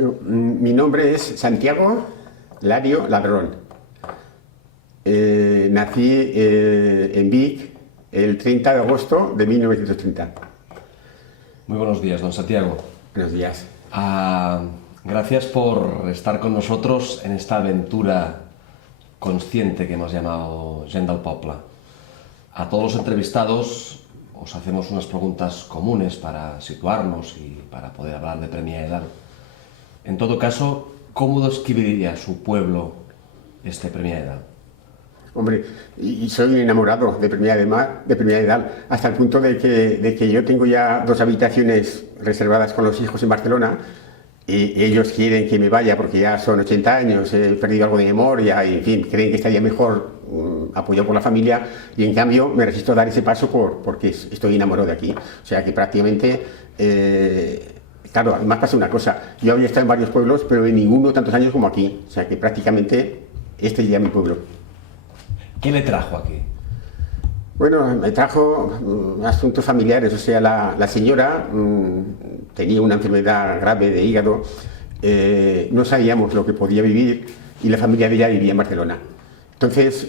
Mi nombre es Santiago Lario Ladrón. Nací en Vic el 30 de agosto de 1930. Muy buenos días, don Santiago. Buenos días. Gracias por estar con nosotros en esta aventura consciente que hemos llamado Gent del Poble. A todos los entrevistados os hacemos unas preguntas comunes para situarnos y para poder hablar de Premià de Dalt. En todo caso, ¿cómo describiría su pueblo este Premià de Dalt? Hombre, y soy un enamorado de Premià de Dalt, hasta el punto de que yo tengo ya 2 habitaciones reservadas con los hijos en Barcelona y ellos quieren que me vaya porque ya son 80 años, he perdido algo de memoria y, en fin, creen que estaría mejor apoyado por la familia y, en cambio, me resisto a dar ese paso porque estoy enamorado de aquí. O sea que prácticamente, claro, además pasa una cosa, yo había estado en varios pueblos, pero en ninguno tantos años como aquí. O sea que prácticamente este es ya mi pueblo. ¿Qué le trajo aquí? Bueno, me trajo asuntos familiares, o sea, la señora tenía una enfermedad grave de hígado, no sabíamos lo que podía vivir y la familia de ella vivía en Barcelona. Entonces,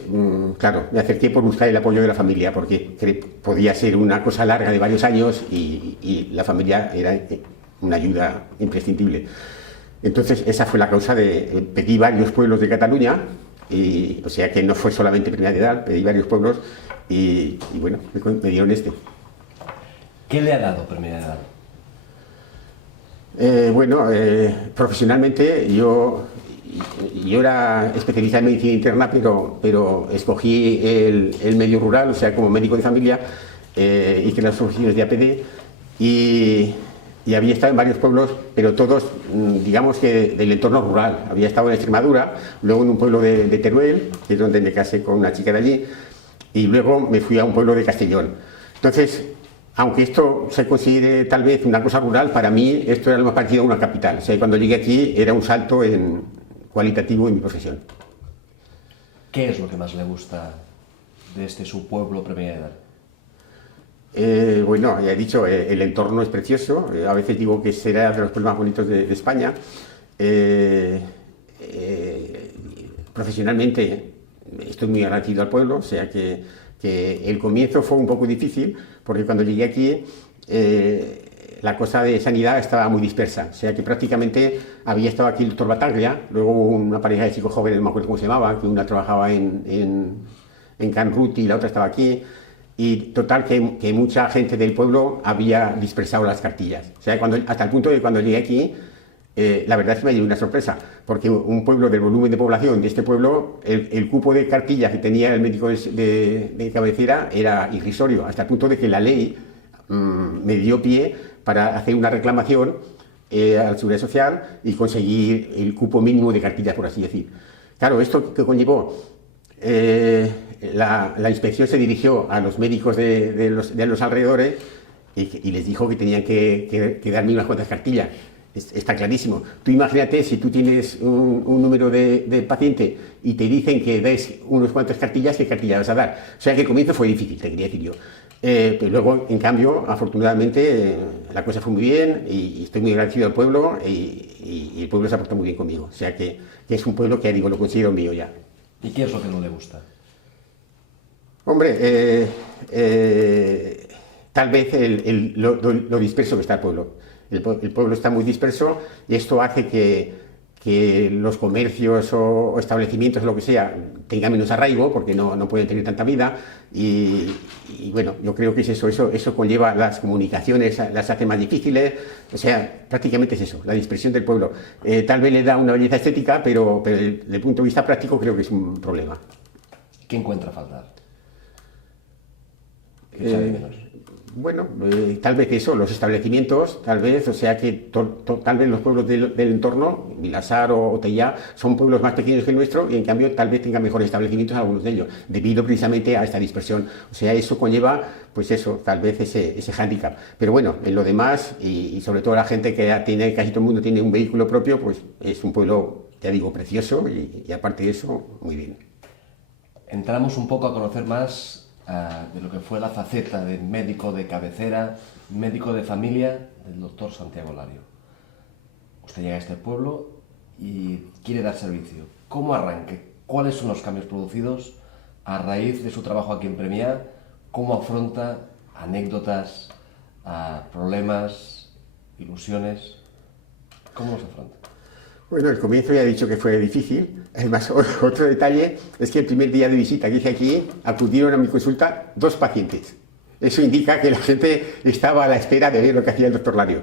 claro, me acerqué por buscar el apoyo de la familia porque podía ser una cosa larga de varios años y la familia era una ayuda imprescindible. Entonces, esa fue la causa de pedí varios pueblos de Cataluña. O sea que no fue solamente Premià de Dalt, pedí varios pueblos y bueno, me dieron este. ¿Qué le ha dado Premià de Dalt? Bueno, profesionalmente yo era especialista en medicina interna, pero escogí el medio rural, o sea, como médico de familia, hice las oficinas de APD y había estado en varios pueblos, pero todos, digamos que del entorno rural. Había estado en Extremadura, luego en un pueblo de Teruel, que es donde me casé con una chica de allí, y luego me fui a un pueblo de Castellón. Entonces, aunque esto se considere tal vez una cosa rural, para mí esto era lo más parecido a una capital. O sea, cuando llegué aquí era un salto cualitativo en mi profesión. ¿Qué es lo que más le gusta de su pueblo Premià de Dalt? Bueno, ya he dicho, el entorno es precioso, a veces digo que será de los pueblos más bonitos de España. Profesionalmente estoy muy agradecido al pueblo, o sea que el comienzo fue un poco difícil, porque cuando llegué aquí la cosa de sanidad estaba muy dispersa, o sea que prácticamente había estado aquí el doctor Bataglia, luego hubo una pareja de chicos jóvenes, no me acuerdo cómo se llamaba, que una trabajaba en Can Ruti y la otra estaba aquí. Y total que mucha gente del pueblo había dispersado las cartillas. O sea, hasta el punto de que cuando llegué aquí, la verdad es que me dio una sorpresa, porque un pueblo del volumen de población de este pueblo, el cupo de cartillas que tenía el médico de cabecera era irrisorio, hasta el punto de que la ley me dio pie para hacer una reclamación a la Seguridad Social y conseguir el cupo mínimo de cartillas, por así decir. Claro, ¿esto qué conllevó? La inspección se dirigió a los médicos de los alrededores y les dijo que tenían que darme unas cuantas cartillas. Está clarísimo. Tú imagínate si tú tienes un número de paciente y te dicen que des unas cuantas cartillas, ¿qué cartillas vas a dar? O sea que el comienzo fue difícil, te quería decir yo. Pero luego, en cambio, afortunadamente, la cosa fue muy bien y estoy muy agradecido al pueblo y el pueblo se ha portado muy bien conmigo. O sea que es un pueblo que, digo, lo considero mío ya. ¿Y qué es lo que no le gusta? Hombre, tal vez lo disperso que está el pueblo. El pueblo está muy disperso y esto hace que los comercios o establecimientos, lo que sea, tengan menos arraigo porque no pueden tener tanta vida y bueno, yo creo que es eso conlleva las comunicaciones, las hace más difíciles, o sea, prácticamente es eso, la dispersión del pueblo. Tal vez le da una belleza estética, pero desde el punto de vista práctico creo que es un problema. ¿Qué encuentra faltar? Bueno, tal vez eso, los establecimientos, tal vez, o sea que tal vez los pueblos del entorno, Vilassar o Teià, son pueblos más pequeños que el nuestro y en cambio tal vez tengan mejores establecimientos algunos de ellos, debido precisamente a esta dispersión. O sea, eso conlleva, pues eso, tal vez ese hándicap. Pero bueno, en lo demás, y sobre todo la gente que tiene, casi todo el mundo tiene un vehículo propio, pues es un pueblo, ya digo, precioso y aparte de eso, muy bien. Entramos un poco a conocer más de lo que fue la faceta de médico de cabecera, médico de familia del doctor Santiago Lario. Usted llega a este pueblo y quiere dar servicio. ¿Cómo arranque? ¿Cuáles son los cambios producidos a raíz de su trabajo aquí en Premià? ¿Cómo afronta anécdotas, problemas, ilusiones? ¿Cómo los afronta? Bueno, el comienzo ya he dicho que fue difícil. Además, otro detalle es que el primer día de visita que hice aquí acudieron a mi consulta 2 pacientes. Eso indica que la gente estaba a la espera de ver lo que hacía el doctor Lario.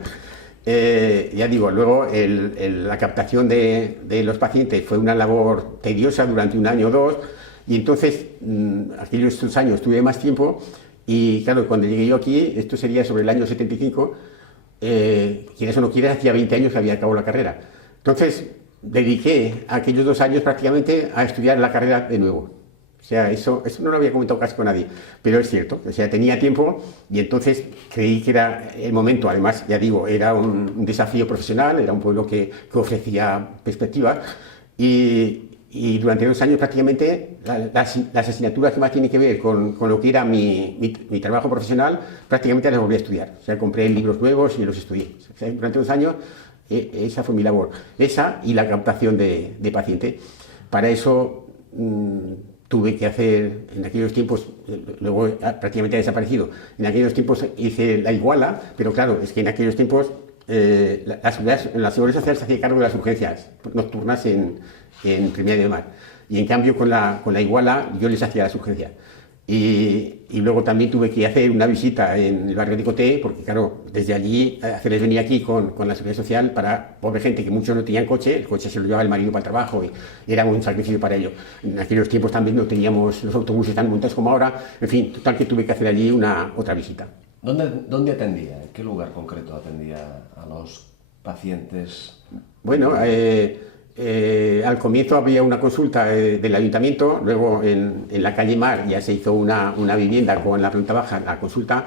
Ya digo, luego la captación de los pacientes fue una labor tediosa durante 1 año o 2, y entonces aquellos años tuve más tiempo, y claro, cuando llegué yo aquí, esto sería sobre el año 75, quieras o no quieras, hacía 20 años que había acabado la carrera. Entonces dediqué aquellos 2 años prácticamente a estudiar la carrera de nuevo. O sea, eso no lo había comentado casi con nadie, pero es cierto. O sea, tenía tiempo y entonces creí que era el momento. Además, ya digo, era un desafío profesional, era un pueblo que ofrecía perspectivas, y durante 2 años prácticamente las asignaturas que más tienen que ver con lo que era mi trabajo profesional, prácticamente las volví a estudiar. O sea, compré libros nuevos y los estudié. O sea, durante 2 años esa fue mi labor. Esa y la captación de paciente. Para eso tuve que hacer, en aquellos tiempos, luego prácticamente ha desaparecido, en aquellos tiempos hice la iguala, pero claro, es que en aquellos tiempos la Seguridad Social se hacía cargo de las urgencias nocturnas en Premià de Mar, y en cambio con la iguala yo les hacía las urgencias. Y luego también tuve que hacer una visita en el barrio de Coté, porque claro, desde allí hacerles venir aquí con la Seguridad Social para pobre gente que muchos no tenían coche, el coche se lo llevaba el marido para el trabajo y era un sacrificio para ello. En aquellos tiempos también no teníamos los autobuses tan montados como ahora, en fin, total que tuve que hacer allí otra visita. ¿Dónde atendía? ¿En qué lugar concreto atendía a los pacientes? Bueno, al comienzo había una consulta del ayuntamiento, luego en la calle Mar ya se hizo una vivienda con la planta baja, la consulta,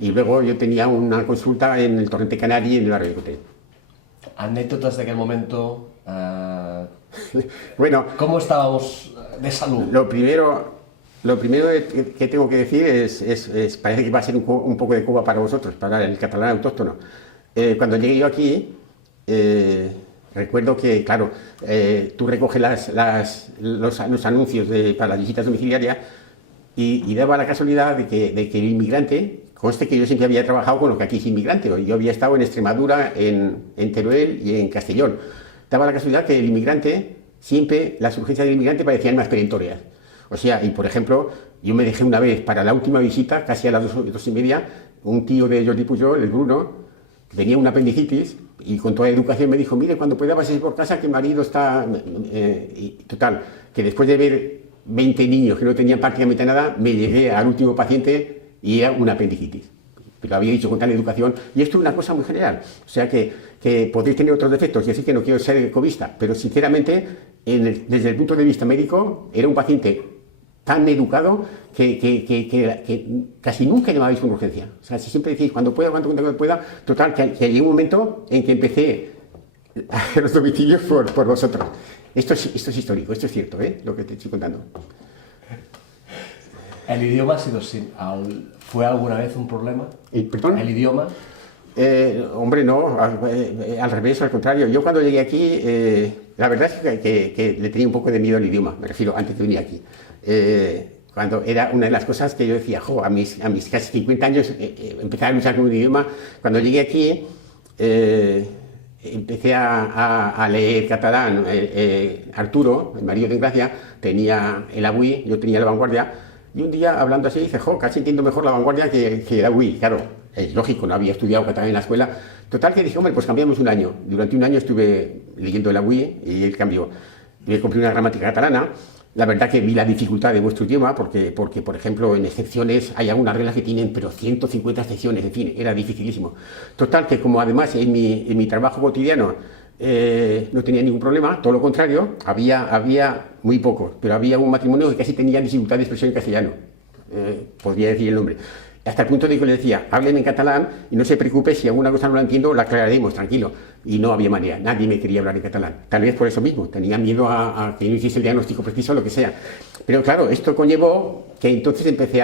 y luego yo tenía una consulta en el Torrente Canari, en el barrio de Coté. ¿Anécdotas de aquel momento? Bueno, ¿cómo estábamos de salud? Lo primero que tengo que decir es parece que va a ser un poco de Cuba para vosotros, para el catalán autóctono. Cuando llegué yo aquí, recuerdo que, claro, tú recoges los anuncios para las visitas domiciliarias y daba la casualidad de que el inmigrante, conste que yo siempre había trabajado con lo que aquí es inmigrante, yo había estado en Extremadura, en Teruel y en Castellón. Daba la casualidad que el inmigrante, siempre las urgencias del inmigrante parecían más perentorias. O sea, y por ejemplo, yo me dejé una vez para la última visita, casi a las 2:30, un tío de Jordi Pujol, el Bruno, que tenía una apendicitis, y con toda educación me dijo, mire, cuando pueda pasar por casa que el marido está... y total, que después de ver 20 niños que no tenían prácticamente nada, me llegué al último paciente y era una apendicitis. Lo había dicho con tal educación, y esto es una cosa muy general. O sea que podéis tener otros defectos, yo sí que no quiero ser covista, pero sinceramente, desde el punto de vista médico, era un paciente tan educado que casi nunca llamabais con urgencia. O sea, si siempre decís cuando pueda, cuando pueda, total, que llegó un momento en que empecé a hacer los domicilios por vosotros. Esto es histórico, esto es cierto, lo que te estoy contando. ¿El idioma fue alguna vez un problema? ¿Perdón? ¿El idioma? Hombre, no, al revés, al contrario. Yo cuando llegué aquí, la verdad es que le tenía un poco de miedo al idioma, me refiero, antes de venir aquí. Cuando era una de las cosas que yo decía, a mis casi 50 años, empezar a luchar con un idioma. Cuando llegué aquí, empecé a leer catalán. Arturo, el marido de Gracia, tenía el Avui, yo tenía la Vanguardia, y un día hablando así dice, casi entiendo mejor la Vanguardia que el Avui. Claro, es lógico, no había estudiado catalán en la escuela. Total que dije, hombre, pues cambiamos 1 año. Durante 1 año estuve leyendo el Avui y él cambió. Me compré una gramática catalana. La verdad que vi la dificultad de vuestro idioma porque, por ejemplo, en excepciones hay algunas reglas que tienen, pero 150 excepciones, en fin, era dificilísimo. Total, que como además en mi trabajo cotidiano no tenía ningún problema, todo lo contrario, había muy pocos, pero había un matrimonio que casi tenía dificultad de expresión en castellano, podría decir el nombre. hasta el punto de que le decía, hablen en catalán y no se preocupe, si alguna cosa no la entiendo, la aclararemos, tranquilo. Y no había manera, nadie me quería hablar en catalán. Tal vez por eso mismo, tenía miedo a que no hiciese el diagnóstico preciso o lo que sea. Pero claro, esto conllevó que entonces empecé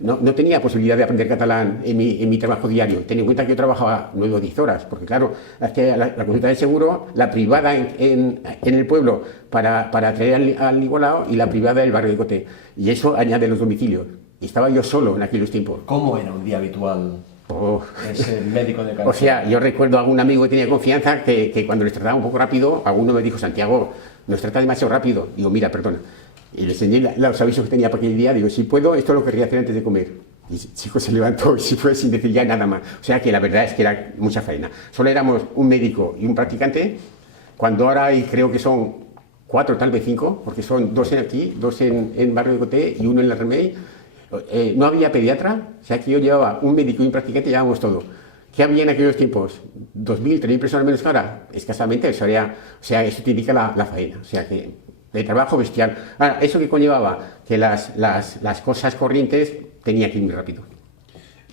no tenía posibilidad de aprender catalán en mi trabajo diario. Ten en cuenta que yo trabajaba 9 o 10 horas, porque claro, es que la consulta de seguro, la privada en el pueblo para traer al igualado y la privada del barrio de Coté. Y eso añade los domicilios. Y estaba yo solo en aquellos tiempos. ¿Cómo era un día habitual ese médico de cabecera? O sea, yo recuerdo a algún amigo que tenía confianza que cuando les trataba un poco rápido, alguno me dijo, Santiago, nos trata demasiado rápido. Digo, mira, perdona. Y le enseñé los avisos que tenía para aquel día. Digo, si puedo, esto lo querría hacer antes de comer. Y el chico se levantó y se fue sin decir ya nada más. O sea que la verdad es que era mucha faena. Solo éramos un médico y un practicante, cuando ahora hay, creo que son 4, tal vez 5, porque son 2 aquí, 2 en Barrio de Coté y 1 en la Remey. No había pediatra, o sea que yo llevaba un médico y un practicante, llevábamos todo. ¿Qué había en aquellos tiempos? 2.000, 3.000 personas menos que ahora, escasamente, eso te indica la faena, o sea que de trabajo bestial. Ahora, eso que conllevaba que las cosas corrientes tenía que ir muy rápido.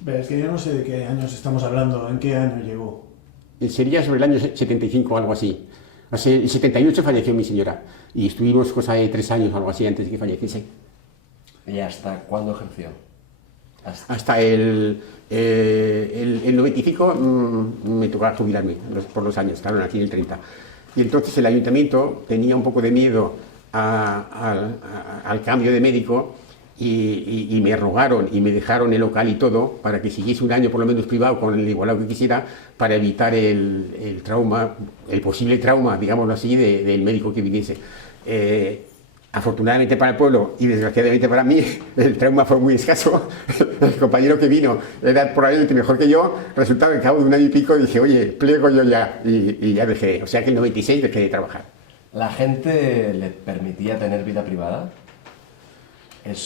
Pero es que yo no sé de qué años estamos hablando, ¿en qué año llegó? Sería sobre el año 75 o algo así. O sea, en 78 falleció mi señora y estuvimos cosa de 3 años o algo así antes de que falleciese. ¿Y hasta cuándo ejerció? Hasta el 95 me tocaba jubilarme por los años, claro, nací en el 30. Y entonces el ayuntamiento tenía un poco de miedo al cambio de médico y me rogaron y me dejaron el local y todo para que siguiese un año por lo menos privado con el igualado que quisiera para evitar el trauma, el posible trauma, digámoslo así, del médico que viniese. Afortunadamente para el pueblo y desgraciadamente para mí, el trauma fue muy escaso. El compañero que vino era probablemente mejor que yo. Resultaba que al cabo de un año y pico dije, oye, pliego yo ya. Y ya dejé. O sea que en el 96 dejé de trabajar. ¿La gente le permitía tener vida privada?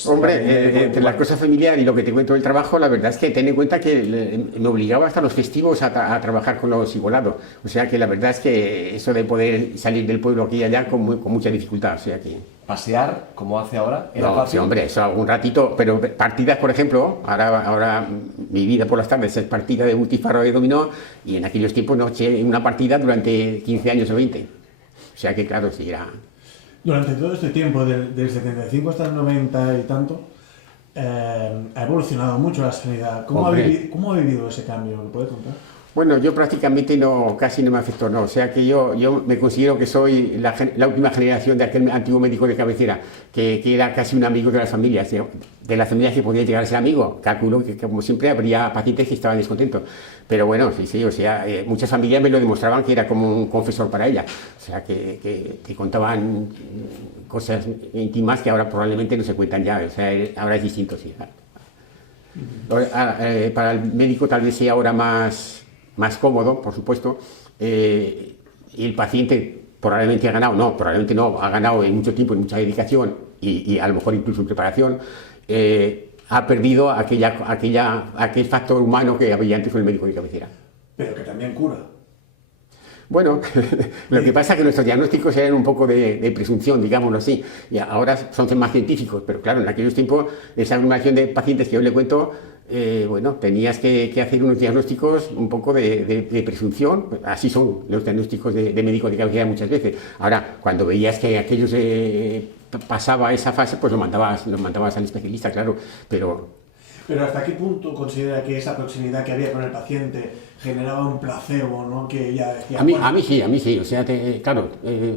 Hombre, entre la cosa familiar y lo que te cuento del trabajo, la verdad es que ten en cuenta que me obligaba hasta los festivos a trabajar con los igualados. O sea que la verdad es que eso de poder salir del pueblo aquí y allá con mucha dificultad. O sea que... ¿Pasear, como hace ahora, era No, fácil? sí, hombre, eso algún ratito, pero partidas, por ejemplo, ahora mi vida por las tardes es partida de butifarro de dominó y en aquellos tiempos no eché una partida durante 15 años o 20. O sea que claro, sí era... Durante todo este tiempo, del 75 hasta el 90 y tanto, ha evolucionado mucho la sanidad. ¿Cómo ha vivido ese cambio? ¿Lo puede contar? Bueno, yo prácticamente casi no me afectó, no. O sea que yo me considero que soy la última generación de aquel antiguo médico de cabecera, que era casi un amigo de las familias que podía llegar a ser amigo. Calculo que, como siempre, habría pacientes que estaban descontentos. Pero bueno, sí, o sea, muchas familias me lo demostraban que era como un confesor para ella. O sea, que contaban cosas íntimas que ahora probablemente no se cuentan ya. O sea, ahora es distinto, sí. Para el médico tal vez sea ahora más cómodo, por supuesto, y el paciente probablemente ha ganado en mucho tiempo, en mucha dedicación y a lo mejor incluso en preparación, ha perdido aquel factor humano que había antes con el médico de cabecera. Pero que también cura. Bueno, lo que pasa es que nuestros diagnósticos eran un poco de presunción, digámoslo así, y ahora son más científicos, pero claro, en aquellos tiempos, esa agrupación de pacientes que yo le cuento, tenías que hacer unos diagnósticos un poco de presunción. Así son los diagnósticos de médicos de cabecera muchas veces. Ahora, cuando veías que aquello pasaba esa fase, pues lo mandabas al especialista, claro, Pero ¿hasta qué punto considera que esa proximidad que había con el paciente generaba un placebo, ¿no? Que ya decía... A mí sí. O sea, claro,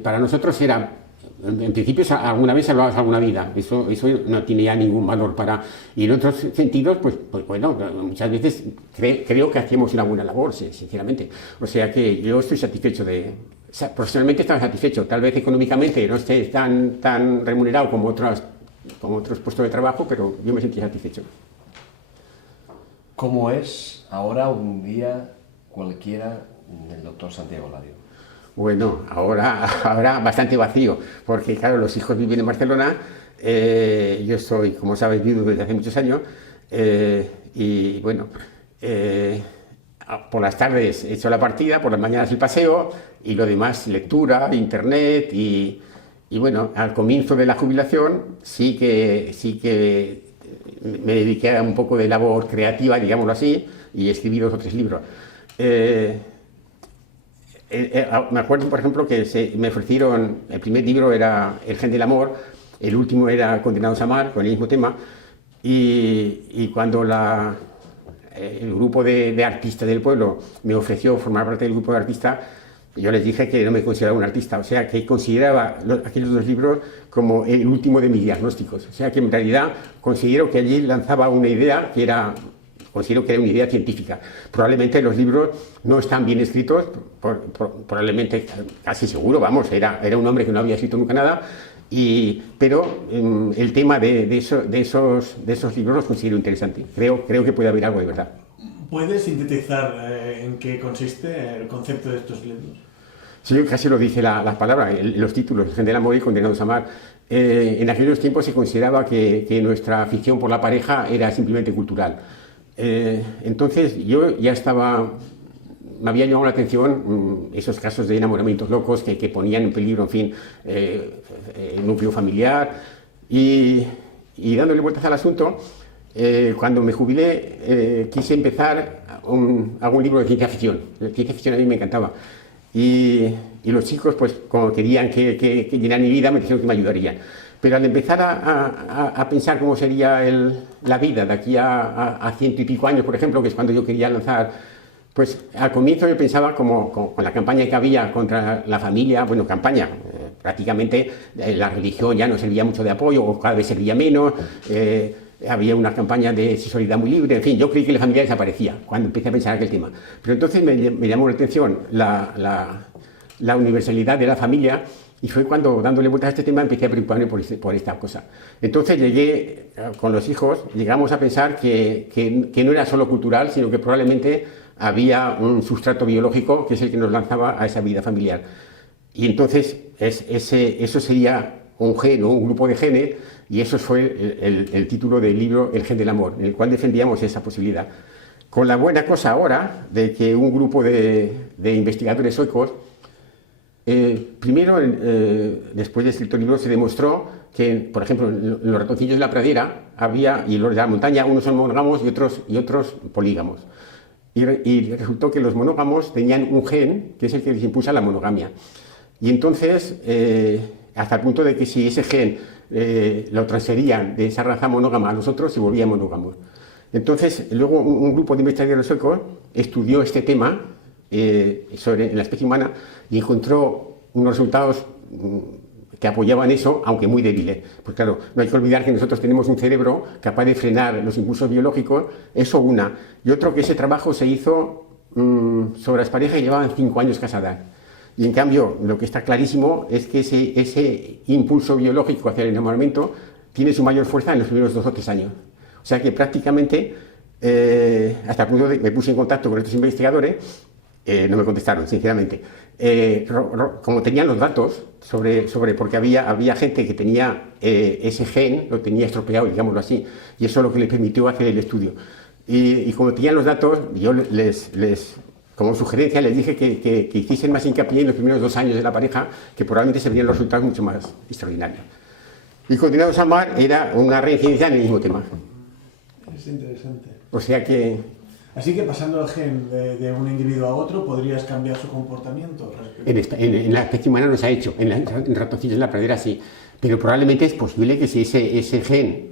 para nosotros era... En principio, alguna vez salvabas alguna vida, eso no tiene ya ningún valor para... Y en otros sentidos, pues bueno, muchas veces creo que hacíamos una buena labor, sinceramente. O sea que yo estoy satisfecho profesionalmente estaba satisfecho, tal vez económicamente no esté tan remunerado como otros puestos de trabajo, pero yo me sentía satisfecho. ¿Cómo es ahora un día cualquiera del doctor Santiago Lario? Bueno, ahora bastante vacío, porque claro, los hijos viven en Barcelona, yo soy, como sabes, viudo desde hace muchos años, y bueno, por las tardes he hecho la partida, por las mañanas el paseo, y lo demás lectura, internet, y bueno, al comienzo de la jubilación sí que me dediqué a un poco de labor creativa, digámoslo así, y escribí 2 o 3 libros. Me acuerdo, por ejemplo, que me ofrecieron, el primer libro era El gen del amor, el último era Condenados a amar, con el mismo tema, y cuando el grupo de artistas del pueblo me ofreció formar parte del grupo de artistas, yo les dije que no me consideraba un artista, o sea, que consideraba aquellos 2 libros como el último de mis diagnósticos, o sea, que en realidad considero que allí lanzaba una idea considero que era una idea científica. Probablemente los libros no están bien escritos, probablemente, casi seguro, vamos, era un hombre que no había escrito nunca nada, pero el tema de esos libros los considero interesante. Creo que puede haber algo de verdad. ¿Puedes sintetizar en qué consiste el concepto de estos libros? Sí, casi lo dice las palabras, los títulos, El gen del amor y Condenados a amar. En aquellos tiempos se consideraba que nuestra afición por la pareja era simplemente cultural. Entonces yo ya me había llamado la atención esos casos de enamoramientos locos que ponían en peligro, en fin, el núcleo familiar, y dándole vueltas al asunto, cuando me jubilé quise empezar algún libro de ciencia ficción. La ciencia ficción a mí me encantaba, y los chicos, pues como querían que llenara mi vida, me dijeron que me ayudarían. Pero al empezar a pensar cómo sería la vida de aquí a 100 y pico años, por ejemplo, que es cuando yo quería lanzar, pues al comienzo yo pensaba con la campaña que había contra la familia, bueno, campaña, prácticamente la religión ya no servía mucho de apoyo, o cada vez servía menos, había una campaña de sexualidad muy libre, en fin, yo creí que la familia desaparecía cuando empecé a pensar aquel tema. Pero entonces me llamó la atención la universalidad de la familia, y fue cuando, dándole vueltas a este tema, empecé a preocuparme por esta cosa. Entonces con los hijos, llegamos a pensar que no era solo cultural, sino que probablemente había un sustrato biológico que es el que nos lanzaba a esa vida familiar. Y entonces eso sería un gen o un grupo de genes, y eso fue el título del libro El gen del amor, en el cual defendíamos esa posibilidad. Con la buena cosa ahora de que un grupo de investigadores suecos, primero, después de escrito el libro, se demostró que, por ejemplo, en los ratoncillos de la pradera y los de la montaña, unos son monógamos y otros polígamos. Y resultó que los monógamos tenían un gen que es el que les impulsa la monogamia. Y entonces, hasta el punto de que si ese gen lo transferían de esa raza monógama a los otros, se volvían monógamos. Entonces, luego un grupo de investigadores suecos estudió este tema sobre la especie humana y encontró unos resultados que apoyaban eso, aunque muy débiles. Pues claro, no hay que olvidar que nosotros tenemos un cerebro capaz de frenar los impulsos biológicos, eso una. Y otro, que ese trabajo se hizo sobre las parejas que llevaban 5 años casadas. Y en cambio, lo que está clarísimo es que ese impulso biológico hacia el enamoramiento tiene su mayor fuerza en los primeros 2 o 3 años. O sea que prácticamente, hasta el punto de que me puse en contacto con estos investigadores, no me contestaron, sinceramente. Como tenían los datos porque había gente que tenía ese gen, lo tenía estropeado, digámoslo así, y eso es lo que les permitió hacer el estudio. Y como tenían los datos, yo como sugerencia les dije que hiciesen más hincapié en los primeros 2 años de la pareja, que probablemente se verían los resultados mucho más extraordinarios. Y Condenados a amar era una reincidencia en el mismo tema. Es interesante. O sea que... Así que pasando el gen de un individuo a otro, ¿podrías cambiar su comportamiento? En la especie humana no se ha hecho, en ratoncillos de la pradera sí, pero probablemente es posible que si ese gen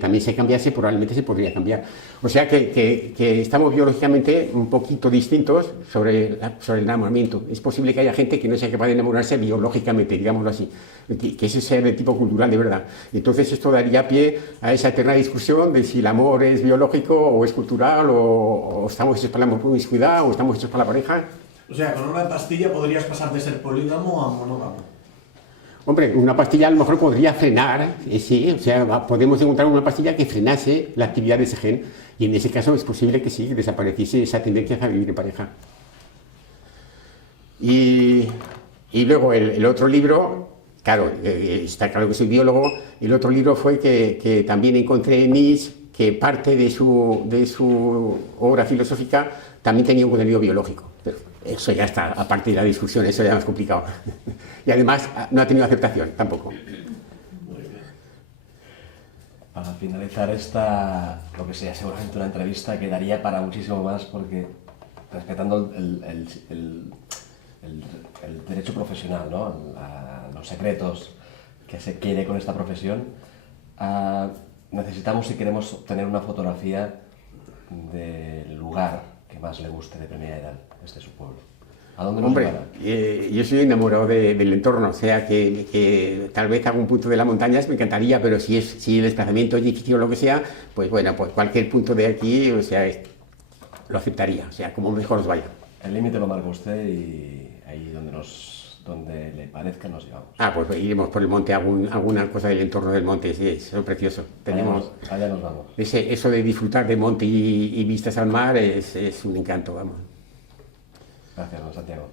también se cambiase, probablemente se podría cambiar. O sea que estamos biológicamente un poquito distintos sobre el enamoramiento. Es posible que haya gente que no sea capaz de enamorarse biológicamente, digámoslo así, que ese sea de tipo cultural de verdad. Entonces esto daría pie a esa eterna discusión de si el amor es biológico o es cultural, o estamos hechos para la promiscuidad o estamos hechos para la pareja. O sea, con una pastilla podrías pasar de ser polígamo a monógamo. Hombre, una pastilla a lo mejor podría frenar, sí, o sea, podemos encontrar una pastilla que frenase la actividad de ese gen, y en ese caso es posible que sí, que desapareciese esa tendencia a vivir en pareja. Y luego el otro libro, claro, está claro que soy biólogo, el otro libro fue que también encontré en Nietzsche que parte de su obra filosófica también tenía un contenido biológico. Pero eso ya está, aparte de la discusión, eso ya es más complicado. Y además no ha tenido aceptación tampoco. Para finalizar esta, lo que sea seguramente una entrevista, quedaría para muchísimo más porque respetando el derecho profesional, ¿no? Los secretos que se quiere con esta profesión, necesitamos, si queremos obtener una fotografía del lugar que más le guste de Premià de Dalt, este su pueblo. ¿A dónde nos Hombre, llevará? yo soy enamorado del entorno, o sea que tal vez algún punto de las montañas me encantaría, pero si el desplazamiento es difícil o lo que sea, pues bueno, pues cualquier punto de aquí, o sea, lo aceptaría, o sea, como mejor os vaya. El límite lo marca usted y ahí donde le parezca nos llevamos. Pues iremos por el monte, alguna cosa del entorno del monte, sí, es precioso. Tenemos Allá nos vamos. eso de disfrutar de monte y vistas al mar es un encanto, vamos. Gracias, don Santiago.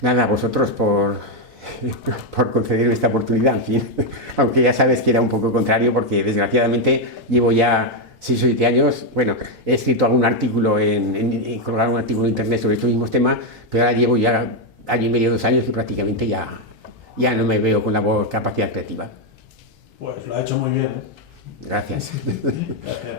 Nada, a vosotros por concederme esta oportunidad, en fin. Aunque ya sabes que era un poco contrario, porque desgraciadamente llevo ya 6 o 7 años, bueno, he escrito algún artículo colgado un artículo en internet sobre estos mismos temas, pero ahora llevo ya año y medio, 2 años y prácticamente ya no me veo con la capacidad creativa. Pues lo ha hecho muy bien, ¿eh? Gracias. Gracias.